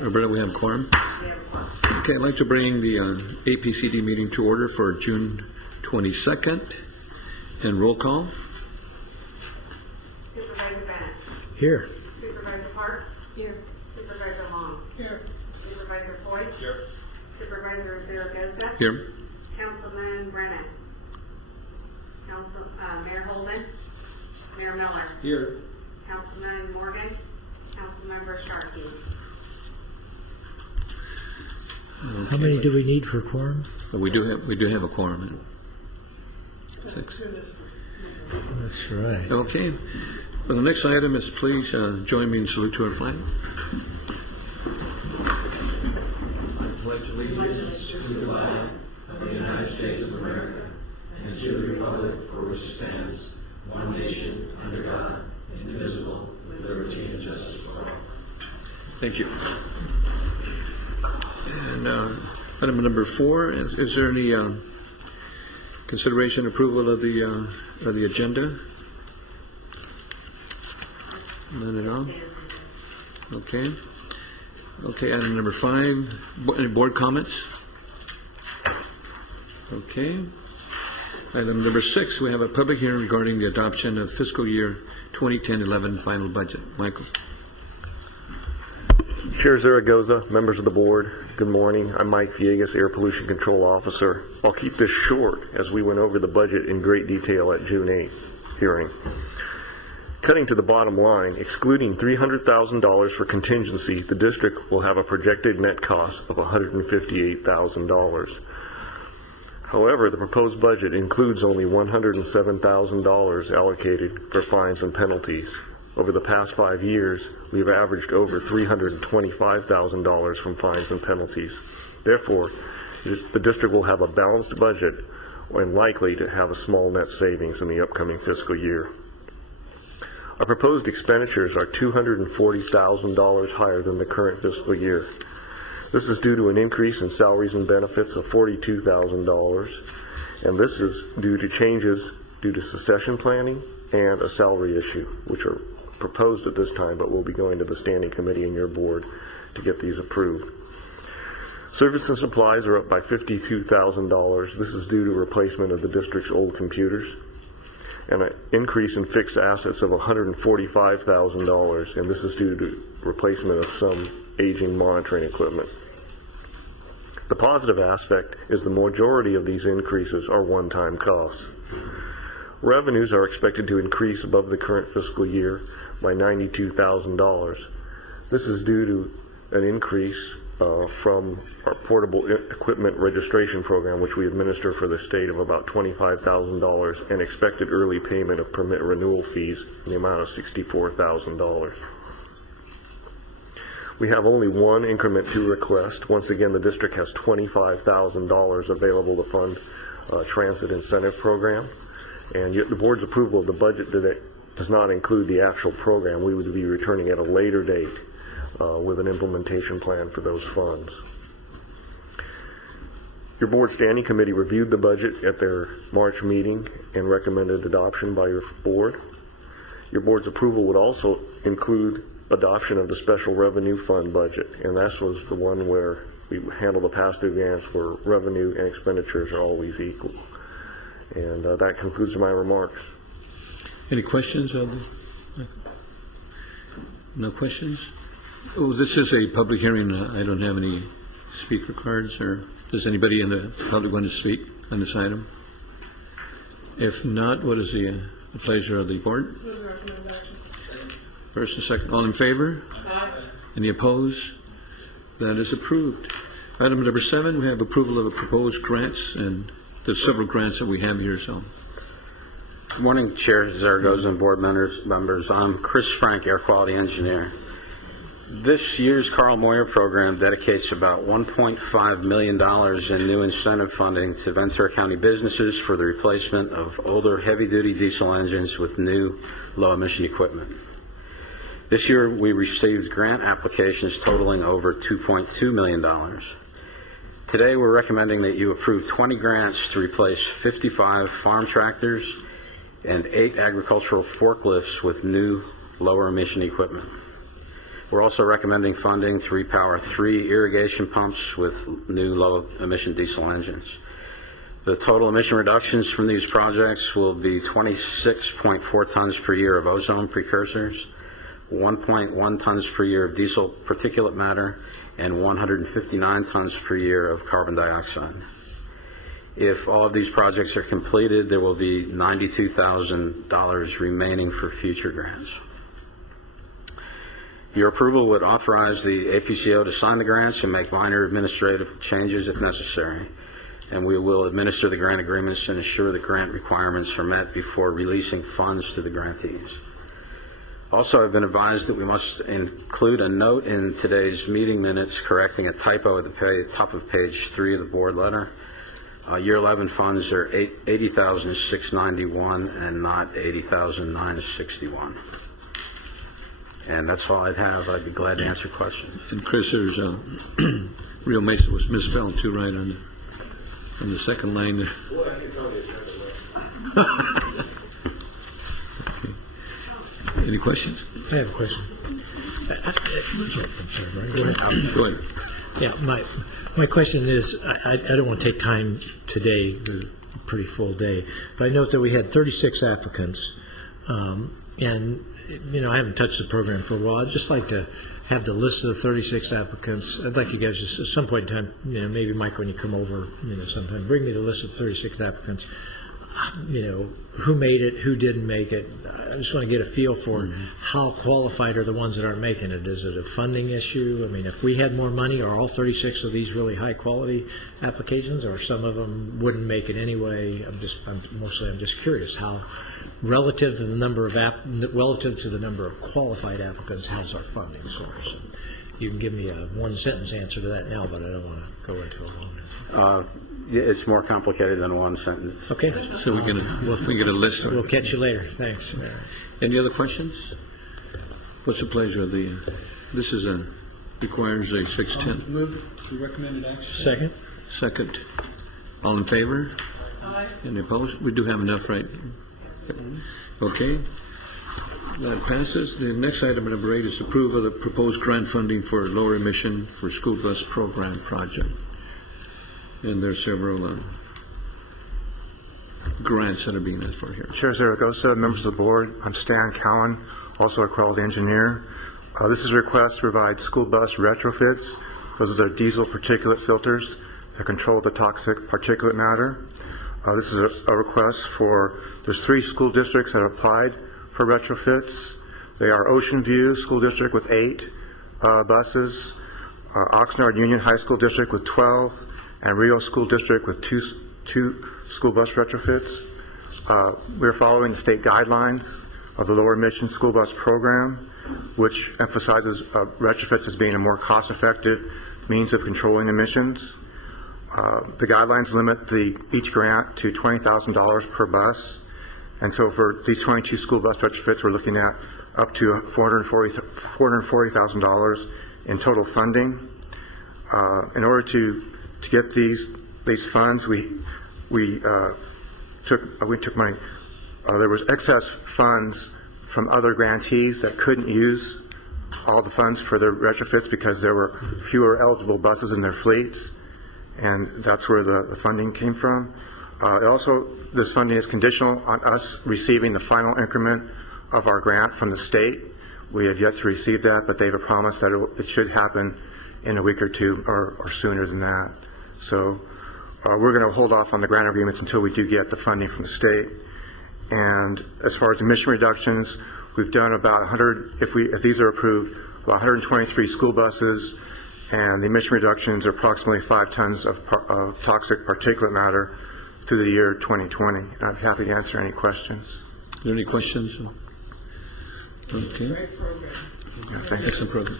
Roberta, we have quorum. Okay, I'd like to bring the APCD meeting to order for June 22nd. And roll call. Supervisor Bennett. Here. Supervisor Parks. Here. Supervisor Long. Here. Supervisor Foyt. Here. Supervisor Zaragoza. Here. Councilman Brennan. Mayor Holden. Mayor Miller. Here. Councilman Morgan. Councilmember Sharkey. How many do we need for quorum? We do have a quorum. 6. That's right. Okay. Well, the next item is please join me in salute to our flag. I pledge allegiance to the flag of the United States of America and to the republic for which it stands, one nation under God, indivisible, with liberty and justice for all. Thank you. And item number 4, is there any consideration approval of the agenda? None at all. Okay. Okay. Item number 5. Any board comments? Okay. Item number 6. We have a public hearing regarding the adoption of fiscal year 2010-11 final budget. Michael. Chair Zaragoza, members of the board, good morning. I'm Mike Villegas, Air Pollution Control Officer. I'll keep this short as we went over the budget in great detail at June 8th hearing. Cutting to the bottom line, excluding $300,000 for contingency, the district will have a projected net cost of $158,000. However, the proposed budget includes only $107,000 allocated for fines and penalties. Over the past 5 years, we've averaged over $325,000 from fines and penalties. Therefore, the district will have a balanced budget and likely to have a small net savings in the upcoming fiscal year. Our proposed expenditures are $240,000 higher than the current fiscal year. This is due to an increase in salaries and benefits of $42,000, and this is due to changes due to succession planning and a salary issue, which are proposed at this time, but will be going to the standing committee and your board to get these approved. Service and supplies are up by $52,000. This is due to replacement of the district's old computers, and an increase in fixed assets of $145,000, and this is due to replacement of some aging monitoring equipment. The positive aspect is the majority of these increases are one-time costs. Revenues are expected to increase above the current fiscal year by $92,000. This is due to an increase from our portable equipment registration program, which we administer for the state, of about $25,000, and expected early payment of permit renewal fees in the amount of $64,000. We have only one increment 2 request. Once again, the district has $25,000 available to fund transit incentive program. And yet the board's approval of the budget does not include the actual program. We would be returning at a later date with an implementation plan for those funds. Your board standing committee reviewed the budget at their March meeting and recommended adoption by your board. Your board's approval would also include adoption of the special revenue fund budget, and that was the one where we handle the pass-through grants where revenue and expenditures are always equal. And that concludes my remarks. Any questions? No questions? Oh, this is a public hearing. I don't have any speaker cards. Or does anybody in the public want to speak on this item? If not, what is the pleasure of the board? First and second. All in favor? Aye. Any opposed? That is approved. Item number 7, we have approval of the proposed grants, and there's several grants that we have here. So, good morning, Chair Zaragoza and board members. I'm Chris Frank, Air Quality Engineer. This year's Carl Moyer program dedicates about $1.5 million in new incentive funding to Ventura County businesses for the replacement of older heavy-duty diesel engines with new low-emission equipment. This year, we received grant applications totaling over $2.2 million. Today, we're recommending that you approve 20 grants to replace 55 farm tractors and 8 agricultural forklifts with new lower emission equipment. We're also recommending funding to repower 3 irrigation pumps with new low-emission diesel engines. The total emission reductions from these projects will be 26.4 tons per year of ozone precursors, 1.1 tons per year of diesel particulate matter, and 159 tons per year of carbon dioxide. If all of these projects are completed, there will be $92,000 remaining for future grants. Your approval would authorize the APCO to sign the grants and make minor administrative changes if necessary, and we will administer the grant agreements and ensure that grant requirements are met before releasing funds to the grantees. Also, I've been advised that we must include a note in today's meeting minutes correcting a typo at the top of page 3 of the board letter. Year 11 funds are $80,691 and not $80,961. And that's all I'd have. I'd be glad to answer questions. And Chris, there's Rio Mesa was misspelled too, right, on the second line there. Any questions? I have a question. I'm sorry, Brian. Go ahead. Go ahead. Yeah, my question is, I don't want to take time today, we're a pretty full day, but I note that we had 36 applicants, and, you know, I haven't touched the program for a while. I'd just like to have the list of the 36 applicants. I'd like you guys just, at some point in time, you know, maybe Mike, when you come over, you know, sometime, bring me the list of 36 applicants. You know, who made it, who didn't make it. I just want to get a feel for how qualified are the ones that aren't making it. Is it a funding issue? I mean, if we had more money, are all 36 of these really high quality applications, or some of them wouldn't make it anyway? I'm just curious how, relative to the number of qualified applicants, how's our funding source? You can give me a one-sentence answer to that now, but I don't want to go into a long answer. It's more complicated than one sentence. Okay. So we get a list. We'll catch you later. Thanks. Any other questions? What's the pleasure of the? This is requires a 610. Move to recommended action. Second. Second. All in favor? Aye. Any opposed? We do have enough, right? Okay. That passes. The next item, number 8, is approval of the proposed grant funding for lower emission for school bus program project. And there's several grants that are being asked for here. Chair Zaragoza, members of the board, I'm Stan Cowan, also a quality engineer. This is a request to provide school bus retrofits. Those are diesel particulate filters that control the toxic particulate matter. This is a request for, there's 3 school districts that applied for retrofits. They are Ocean View School District with 8 buses, Oxnard Union High School District with 12, and Rio School District with two school bus retrofits. We're following the state guidelines of the lower emission school bus program, which emphasizes retrofits as being a more cost-effective means of controlling emissions. The guidelines limit each grant to $20,000 per bus, and so for these 22 school bus retrofits, we're looking at up to $440,000 in total funding. In order to get these funds, we took money. There was excess funds from other grantees that couldn't use all the funds for their retrofits because there were fewer eligible buses in their fleets, and that's where the funding came from. This funding is conditional on us receiving the final increment of our grant from the state. We have yet to receive that, but they have a promise that it should happen in a week or two or sooner than that. So we're going to hold off on the grant agreements until we do get the funding from the state. And as far as emission reductions, we've done about 100, if these are approved, about 123 school buses, and the emission reductions are approximately 5 tons of toxic particulate matter through the year 2020. I'm happy to answer any questions. Are there any questions? Okay. Yeah, thank you. Excellent program.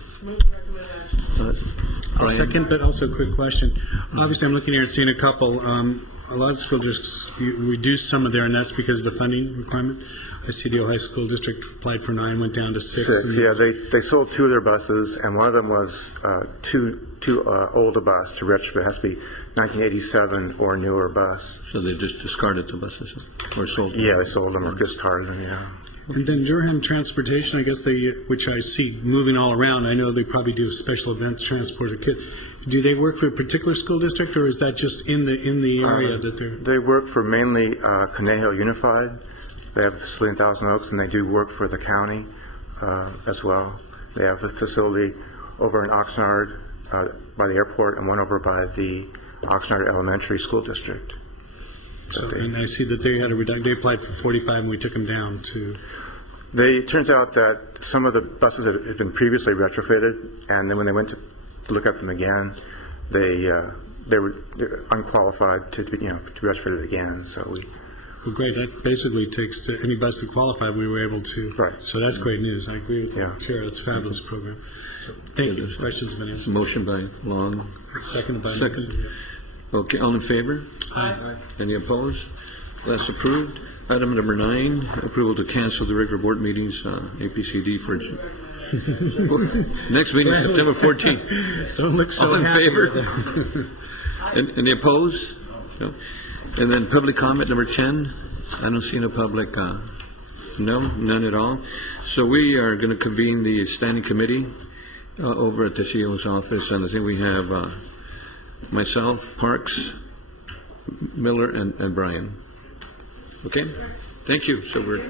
I'll second, but also a quick question. Obviously, I'm looking here and seeing a couple. A lot of school districts reduced some of their, and that's because of the funding requirement. ICDO High School District applied for 9, went down to 6. Yeah, they sold 2 of their buses, and one of them was too old a bus to retrofit. It has to be 1987 or newer bus. So they just discarded the buses or sold them? Yeah, they sold them or discarded them, yeah. And then Durham Transportation, I guess they, which I see moving all around, I know they probably do special events, transport of kids. Do they work for a particular school district, or is that just in the area that they're? They work for mainly Conejo Unified. They have a facility in Thousand Oaks, and they do work for the county as well. They have a facility over in Oxnard by the airport, and one over by the Oxnard Elementary School District. So, and I see that they had a reduction. They applied for 45, and we took them down to. It turns out that some of the buses had been previously retrofitted, and then when they went to look at them again, they were unqualified to retrofit it again. So we. Well, great. That basically takes to any bus that qualified, we were able to. Right. So that's great news. I agree with Yeah. the chair. That's a fabulous program. So, thank you. Questions have been answered. Motion by Long, Seconded by second. Okay, all in favor? Aye. Any opposed? That's approved. Item number 9, approval to cancel the regular board meetings, APCD for next meeting, September 14th. Don't look so All in happy favor? with it. Any opposed? No. And then public comment number 10. I don't see no public. No, none at all. So we are going to convene the standing committee over at the CEO's office, and I think we have myself, Parks, Miller, and Brian. Okay? Thank you. So we're